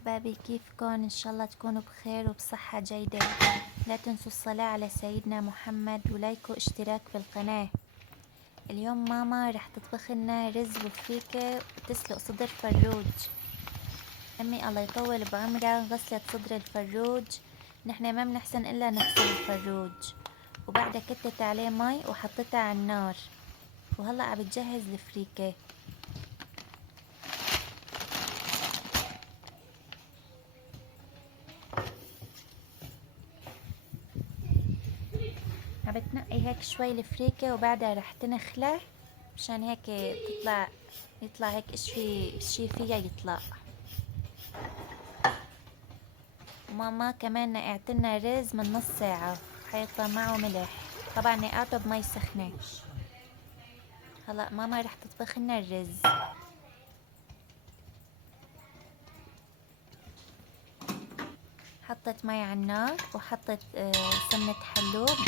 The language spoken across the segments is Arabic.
أحبابي، كيفكن؟ إن شاء الله تكونوا بخير وبصحة جيدة. لا تنسوا الصلاة على سيدنا محمد ولايك واشتراك في القناة. اليوم ماما رح تطبخ لنا رز وفريكة وتسلق صدر فروج. أمي الله يطول بعمرها غسلت صدر الفروج. نحن ما بنحسن إلا نغسل الفروج، وبعدها كتت عليه مي وحطيتها على النار، وهلأ عم بتجهز الفريكة. عم بتنقي هيك شوي الفريكة وبعدها رح تنخله مشان هيك يطلع هيك شي فيها يطلع. وماما كمان نقعتلنا رز من نص ساعة حيطلع معه ملح، طبعا نقعته بمي سخنة. هلا ماما رح تطبخ لنا الرز. حطت مي على النار وحطت سمنة حلوب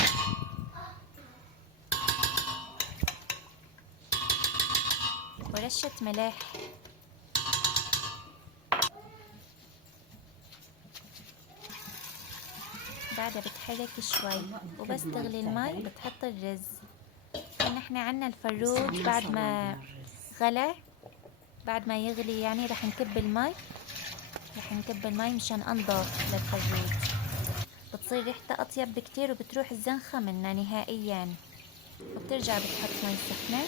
ورشة ملح. بعدها بتحرك شوي وبس تغلي المي بتحط الرز. نحن عنا الفروج بعد ما غلى، بعد ما يغلي يعني رح نكب المي مشان انضف للفروج. بتصير ريحتها اطيب بكتير وبتروح الزنخة منها نهائيا. وبترجع بتحط مي سخنة.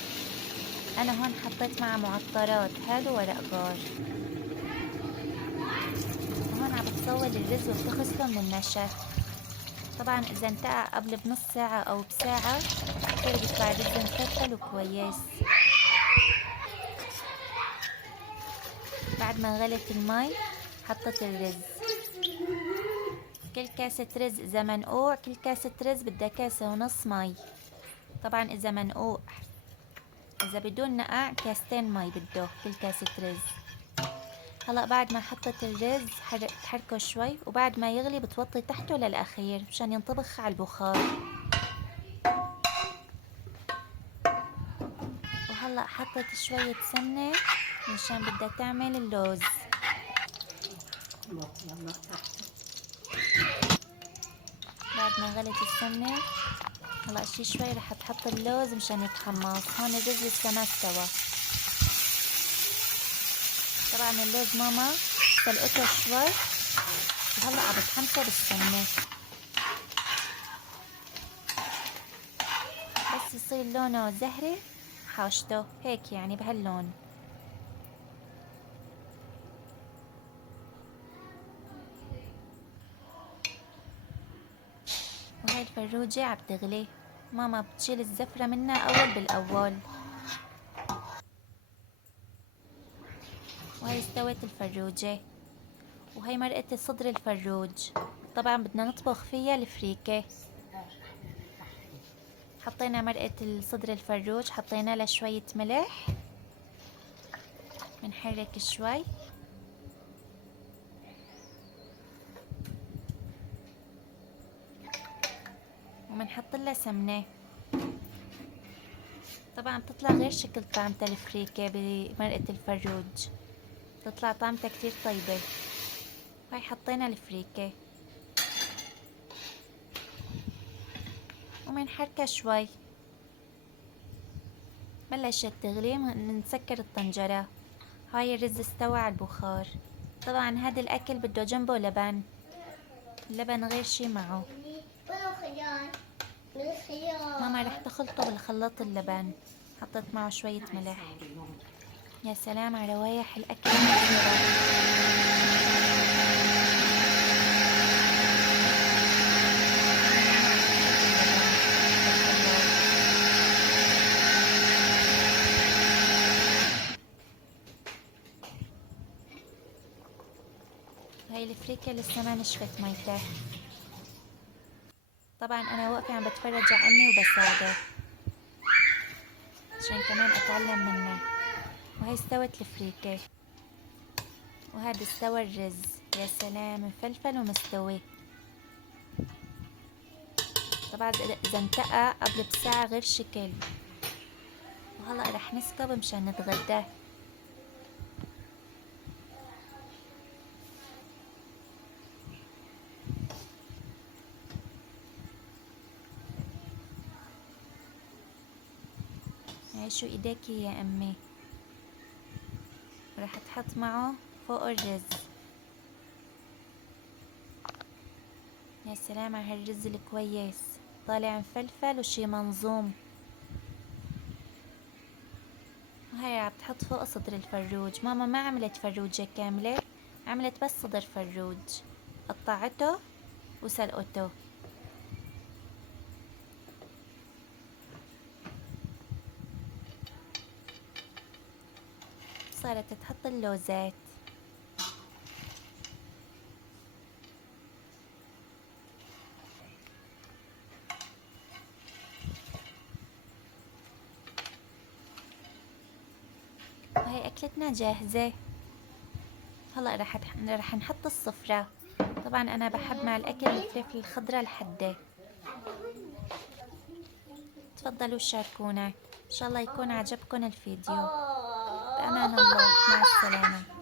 انا هون حطيت معها معطرات هالو ورق غار. وهون عم بتصول الرز وبتغسله من النشا. طبعا اذا انتقع قبل بنص ساعة او بساعة بصير بيطلع الرز مفلفل وكويس. بعد ما غلت المي حطت الرز. كل كاسة رز إذا منقوع، كل كاسة رز بدها كاسة ونص مي. طبعا إذا منقوع، إذا بدون نقع كاستين مي بده كل كاسة رز. هلأ بعد ما حطت الرز تحركه شوي، وبعد ما يغلي بتوطي تحته للأخير مشان ينطبخ على البخار. وهلأ حطت شوية سمنة مشان بدها تعمل اللوز. بعد ما غلت السمنة هلا شي شوي رح تحط اللوز مشان يتحمص. هون الرز لسه ما استوى. طبعا اللوز ماما سلقته شوي وهلا عم بتحمصه بالسمنة. بس يصير لونه زهري حاشته هيك يعني بهاللون. وهاي الفروجة عم تغلي. ماما بتشيل الزفرة منها أول بالأول. وهي استوت الفروجة. وهي مرقة صدر الفروج. طبعا بدنا نطبخ فيها الفريكة. حطينا مرقة صدر الفروج، حطينا لها شوية ملح. بنحرك شوي. وبنحط لها سمنة. طبعا بتطلع غير شكل طعمة الفريكة بمرقة الفروج، بتطلع طعمتها كتير طيبة. هاي حطينا الفريكة ومنحركها شوي. بلشت تغلي نسكر الطنجرة. هاي الرز استوى على البخار. طبعا هذا الأكل بده جنبه لبن. اللبن غير شي معه. ماما رح تخلطه بالخلاط اللبن. حطت معه شوية ملح. يا سلام على روايح الأكل. هاي الفريكة لسه ما نشفت ميته. طبعا أنا واقفة عم بتفرج على أمي وبساعده عشان كمان أتعلم منها. وهي استوت الفريكة وهذا استوى الرز. يا سلام مفلفل ومستوي. طبعا إذا انتقع قبل بساعة غير شكل. وهلأ رح نسكب مشان نتغدى. هاي شو ايديكي يا امي. راح تحط معه فوق الرز. يا سلام على هالرز الكويس، طالع مفلفل وشي منظوم. وهي عم تحط فوق صدر الفروج. ماما ما عملت فروجة كاملة، عملت بس صدر فروج، قطعته وسلقته. صارت تحط اللوزات. وهي أكلتنا جاهزة. هلأ رح نحط الصفرة. طبعا أنا بحب مع الأكل الفلفل الخضرا الحدة. تفضلوا شاركونا، إن شاء الله يكون عجبكم الفيديو. بأمان الله، مع السلامة.